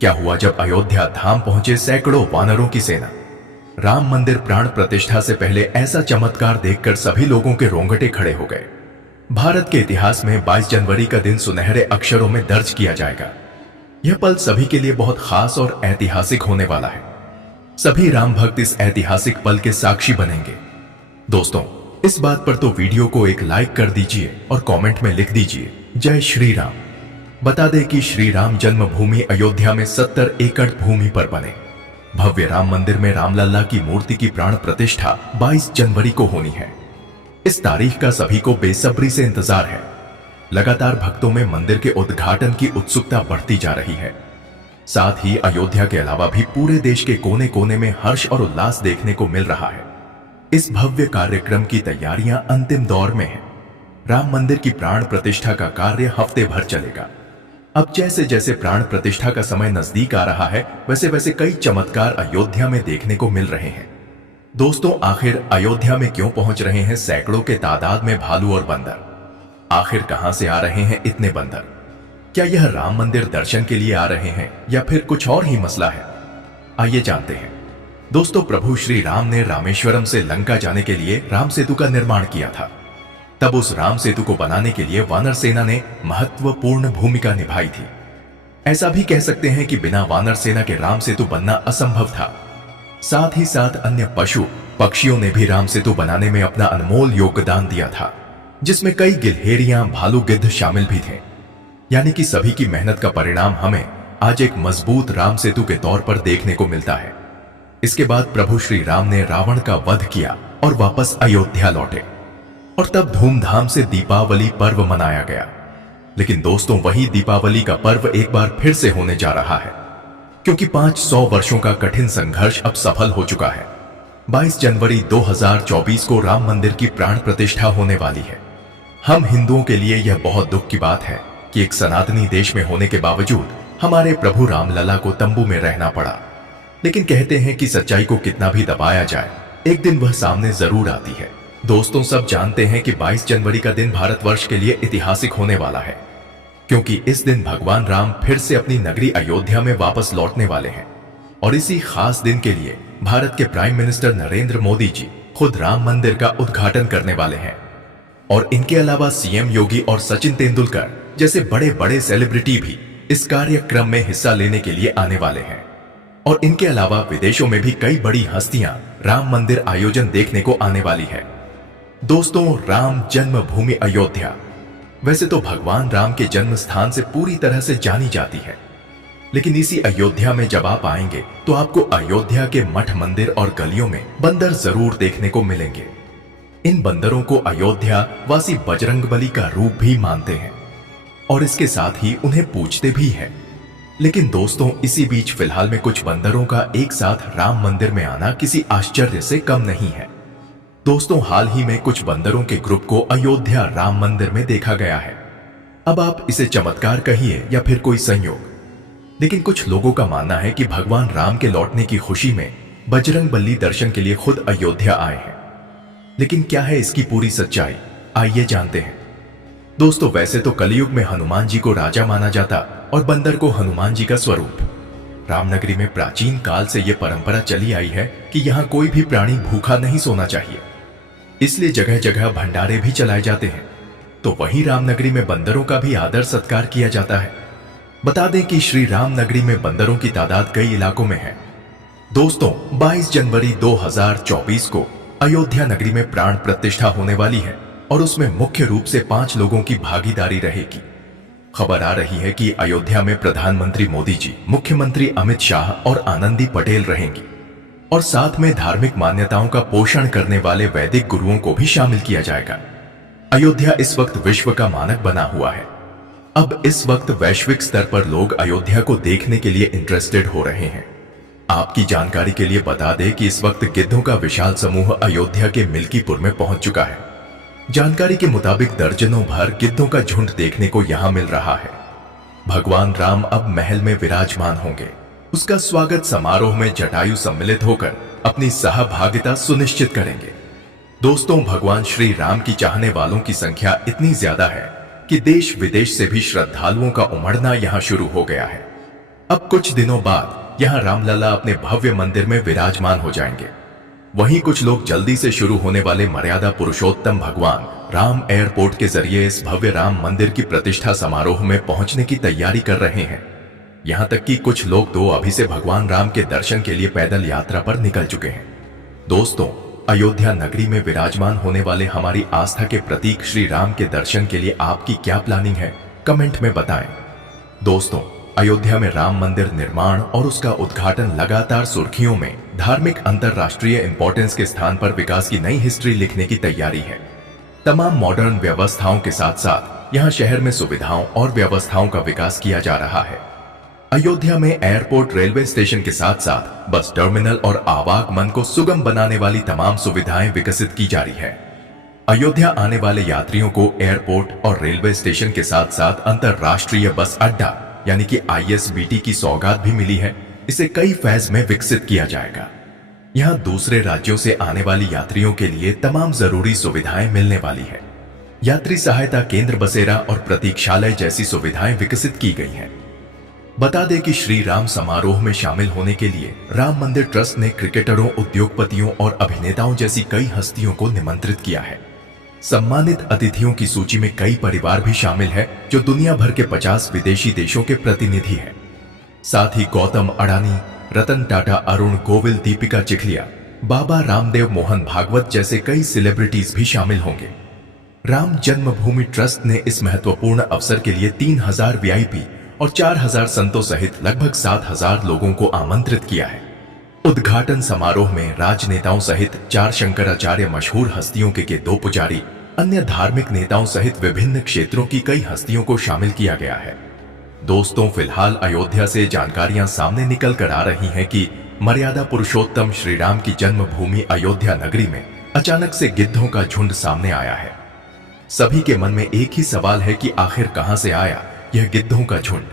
क्या हुआ जब अयोध्या धाम पहुंचे सैकड़ों वानरों की सेना। राम मंदिर प्राण प्रतिष्ठा से पहले ऐसा चमत्कार देखकर सभी लोगों के रोंगटे खड़े हो गए। भारत के इतिहास में 22 जनवरी का दिन सुनहरे अक्षरों में दर्ज किया जाएगा। यह पल सभी के लिए बहुत खास और ऐतिहासिक होने वाला है। सभी राम भक्त इस ऐतिहासिक पल के साक्षी बनेंगे। दोस्तों, इस बात पर तो वीडियो को एक लाइक कर दीजिए और कमेंट में लिख दीजिए जय श्री राम। बता दें कि श्री राम जन्मभूमि अयोध्या में 70 एकड़ भूमि पर बने भव्य राम मंदिर में रामलल्ला की मूर्ति की प्राण प्रतिष्ठा 22 जनवरी को होनी है। इस तारीख का सभी को बेसब्री से इंतजार है। लगातार भक्तों में मंदिर के उद्घाटन की उत्सुकता बढ़ती जा रही है। साथ ही अयोध्या के अलावा भी पूरे देश के कोने कोने में हर्ष और उल्लास देखने को मिल रहा है। इस भव्य कार्यक्रम की तैयारियां अंतिम दौर में है। राम मंदिर की प्राण प्रतिष्ठा का कार्य हफ्ते भर चलेगा। अब जैसे जैसे प्राण प्रतिष्ठा का समय नजदीक आ रहा है, वैसे वैसे कई चमत्कार अयोध्या में देखने को मिल रहे हैं। दोस्तों, आखिर अयोध्या में क्यों पहुंच रहे हैं सैकड़ों के तादाद में भालू और बंदर? आखिर कहां से आ रहे हैं इतने बंदर? क्या यह राम मंदिर दर्शन के लिए आ रहे हैं या फिर कुछ और ही मसला है? आइए जानते हैं। दोस्तों, प्रभु श्री राम ने रामेश्वरम से लंका जाने के लिए राम सेतु का निर्माण किया था। तब उस राम सेतु को बनाने के लिए वानर सेना ने महत्वपूर्ण भूमिका निभाई थी। ऐसा भी कह सकते हैं कि बिना वानर सेना के राम सेतु बनना असंभव था। साथ ही साथ अन्य पशु पक्षियों ने भी राम सेतु बनाने में अपना अनमोल योगदान दिया था, जिसमें कई गिलहरियां, भालू, गिद्ध शामिल भी थे। यानी कि सभी की मेहनत का परिणाम हमें आज एक मजबूत राम सेतु के तौर पर देखने को मिलता है। इसके बाद प्रभु श्री राम ने रावण का वध किया और वापस अयोध्या लौटे और तब धूमधाम से दीपावली पर्व मनाया गया। लेकिन दोस्तों, वही दीपावली का पर्व एक बार फिर से होने जा रहा है, क्योंकि 500 वर्षों का कठिन संघर्ष अब सफल हो चुका है। 22 जनवरी 2024 को राम मंदिर की प्राण प्रतिष्ठा होने वाली है। हम हिंदुओं के लिए यह बहुत दुख की बात है कि एक सनातनी देश में होने के बावजूद हमारे प्रभु रामलला को तंबू में रहना पड़ा। लेकिन कहते हैं कि सच्चाई को कितना भी दबाया जाए, एक दिन वह सामने जरूर आती है। दोस्तों, सब जानते हैं कि 22 जनवरी का दिन भारतवर्ष के लिए ऐतिहासिक होने वाला है, क्योंकि इस दिन भगवान राम फिर से अपनी नगरी अयोध्या में वापस लौटने वाले हैं। और इसी खास दिन के लिए भारत के प्राइम मिनिस्टर नरेंद्र मोदी जी खुद राम मंदिर का उद्घाटन करने वाले हैं। और इनके अलावा सीएम योगी और सचिन तेंदुलकर जैसे बड़े बड़े सेलिब्रिटी भी इस कार्यक्रम में हिस्सा लेने के लिए आने वाले हैं। और इनके अलावा विदेशों में भी कई बड़ी हस्तियां राम मंदिर आयोजन देखने को आने वाली है। दोस्तों, राम जन्मभूमि अयोध्या वैसे तो भगवान राम के जन्म स्थान से पूरी तरह से जानी जाती है, लेकिन इसी अयोध्या में जब आप आएंगे तो आपको अयोध्या के मठ, मंदिर और गलियों में बंदर जरूर देखने को मिलेंगे। इन बंदरों को अयोध्या वासी बजरंगबली का रूप भी मानते हैं और इसके साथ ही उन्हें पूजते भी हैं। लेकिन दोस्तों, इसी बीच फिलहाल में कुछ बंदरों का एक साथ राम मंदिर में आना किसी आश्चर्य से कम नहीं है। दोस्तों, हाल ही में कुछ बंदरों के ग्रुप को अयोध्या राम मंदिर में देखा गया है। अब आप इसे चमत्कार कहिए या फिर कोई संयोग, लेकिन कुछ लोगों का मानना है कि भगवान राम के लौटने की खुशी में बजरंगबली दर्शन के लिए खुद अयोध्या आए हैं। लेकिन क्या है इसकी पूरी सच्चाई? आइए जानते हैं। दोस्तों, वैसे तो कलयुग में हनुमान जी को राजा माना जाता और बंदर को हनुमान जी का स्वरूप। रामनगरी में प्राचीन काल से यह परंपरा चली आई है कि यहां कोई भी प्राणी भूखा नहीं सोना चाहिए, इसलिए जगह जगह भंडारे भी चलाए जाते हैं। तो वहीं रामनगरी में बंदरों का भी आदर सत्कार किया जाता है। बता दें कि श्री राम नगरी में बंदरों की तादाद कई इलाकों में है। दोस्तों, 22 जनवरी 2024 को अयोध्या नगरी में प्राण प्रतिष्ठा होने वाली है और उसमें मुख्य रूप से 5 लोगों की भागीदारी रहेगी। खबर आ रही है कि अयोध्या में प्रधानमंत्री मोदी जी, मुख्यमंत्री अमित शाह और आनंदी पटेल रहेंगी और साथ में धार्मिक मान्यताओं का पोषण करने वाले वैदिक गुरुओं को भी शामिल किया जाएगा। अयोध्या इस वक्त विश्व का मानक बना हुआ है। अब इस वक्त वैश्विक स्तर पर लोग अयोध्या को देखने के लिए इंटरेस्टेड हो रहे हैं। आपकी जानकारी के लिए बता दें कि इस वक्त गिद्धों का विशाल समूह अयोध्या के मिल्कीपुर में पहुंच चुका है। जानकारी के मुताबिक दर्जनों भर गिद्धों का झुंड देखने को यहां मिल रहा है। भगवान राम अब महल में विराजमान होंगे। उसका स्वागत समारोह में जटायु सम्मिलित होकर अपनी सहभागिता सुनिश्चित करेंगे। दोस्तों, भगवान श्री राम की चाहने वालों की संख्या इतनी ज्यादा है कि देश विदेश से भी श्रद्धालुओं का उमड़ना यहां शुरू हो गया है। अब कुछ दिनों बाद यहाँ रामलला अपने भव्य मंदिर में विराजमान हो जाएंगे। वहीं कुछ लोग जल्दी से शुरू होने वाले मर्यादा पुरुषोत्तम भगवान राम एयरपोर्ट के जरिए इस भव्य राम मंदिर की प्रतिष्ठा समारोह में पहुंचने की तैयारी कर रहे हैं। यहाँ तक कि कुछ लोग तो अभी से भगवान राम के दर्शन के लिए पैदल यात्रा पर निकल चुके हैं। दोस्तों, अयोध्या नगरी में विराजमान होने वाले हमारी आस्था के प्रतीक श्री राम के दर्शन के लिए आपकी क्या प्लानिंग है, कमेंट में बताएं। दोस्तों, अयोध्या में राम मंदिर निर्माण और उसका उद्घाटन लगातार सुर्खियों में धार्मिक अंतरराष्ट्रीय इंपॉर्टेंस के स्थान पर विकास की नई हिस्ट्री लिखने की तैयारी है। तमाम मॉडर्न व्यवस्थाओं के साथ साथ यहाँ शहर में सुविधाओं और व्यवस्थाओं का विकास किया जा रहा है। अयोध्या में एयरपोर्ट, रेलवे स्टेशन के साथ साथ बस टर्मिनल और आवागमन को सुगम बनाने वाली तमाम सुविधाएं विकसित की जा रही है। अयोध्या आने वाले यात्रियों को एयरपोर्ट और रेलवे स्टेशन के साथ साथ अंतरराष्ट्रीय बस अड्डा यानी कि ISBT की सौगात भी मिली है। इसे कई फेज में विकसित किया जाएगा। यहाँ दूसरे राज्यों से आने वाली यात्रियों के लिए तमाम जरूरी सुविधाएं मिलने वाली है। यात्री सहायता केंद्र, बसेरा और प्रतीक्षालय जैसी सुविधाएं विकसित की गई हैं। बता दें कि श्री राम समारोह में शामिल होने के लिए राम मंदिर ट्रस्ट ने क्रिकेटरों, उद्योगपतियों और अभिनेताओं जैसी कई हस्तियों को निमंत्रित किया है। सम्मानित अतिथियों की सूची में कई परिवार भी शामिल है जो दुनिया भर के 50 विदेशी देशों के प्रतिनिधि हैं। साथ ही गौतम अडानी, रतन टाटा, अरुण गोविल, दीपिका चिखलिया, बाबा रामदेव, मोहन भागवत जैसे कई सेलिब्रिटीज भी शामिल होंगे। राम जन्मभूमि ट्रस्ट ने इस महत्वपूर्ण अवसर के लिए 3000 VIP और 4000 संतों सहित लगभग 7000 लोगों को आमंत्रित किया है। उद्घाटन समारोह में राजनेताओं सहित 4 शंकराचार्य, मशहूर हस्तियों के 2 पुजारी, अन्य धार्मिक नेताओं सहित विभिन्न क्षेत्रों की कई हस्तियों को शामिल किया गया है। दोस्तों, फिलहाल अयोध्या से जानकारियां सामने निकल कर आ रही हैं कि मर्यादा पुरुषोत्तम श्री राम की जन्मभूमि अयोध्या नगरी में अचानक से गिद्धों का झुंड सामने आया है। सभी के मन में एक ही सवाल है कि आखिर कहां से आया यह गिद्धों का झुंड।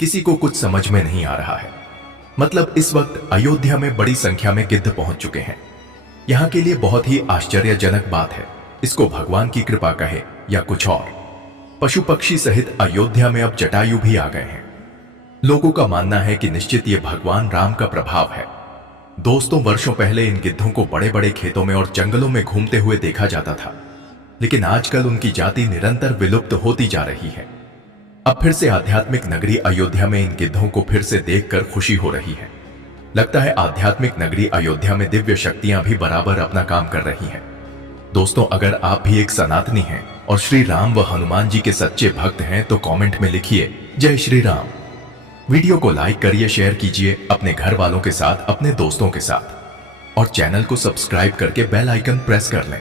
किसी को कुछ समझ में नहीं आ रहा है। मतलब इस वक्त अयोध्या में बड़ी संख्या में गिद्ध पहुंच चुके हैं। यहाँ के लिए बहुत ही आश्चर्यजनक बात है। इसको भगवान की कृपा कहे या कुछ और। पशु पक्षी सहित अयोध्या में अब जटायु भी आ गए हैं। लोगों का मानना है कि निश्चित ये भगवान राम का प्रभाव है। दोस्तों, वर्षों पहले इन गिद्धों को बड़े बड़े खेतों में और जंगलों में घूमते हुए देखा जाता था, लेकिन आजकल उनकी जाति निरंतर विलुप्त होती जा रही है। अब फिर से आध्यात्मिक नगरी अयोध्या में इन गिद्धों को फिर से देखकर खुशी हो रही है। लगता है आध्यात्मिक नगरी अयोध्या में दिव्य शक्तियां भी बराबर अपना काम कर रही हैं। दोस्तों, अगर आप भी एक सनातनी हैं और श्री राम व हनुमान जी के सच्चे भक्त हैं तो कमेंट में लिखिए जय श्री राम। वीडियो को लाइक करिए, शेयर कीजिए अपने घर वालों के साथ, अपने दोस्तों के साथ, और चैनल को सब्सक्राइब करके बेल आइकन प्रेस कर लें।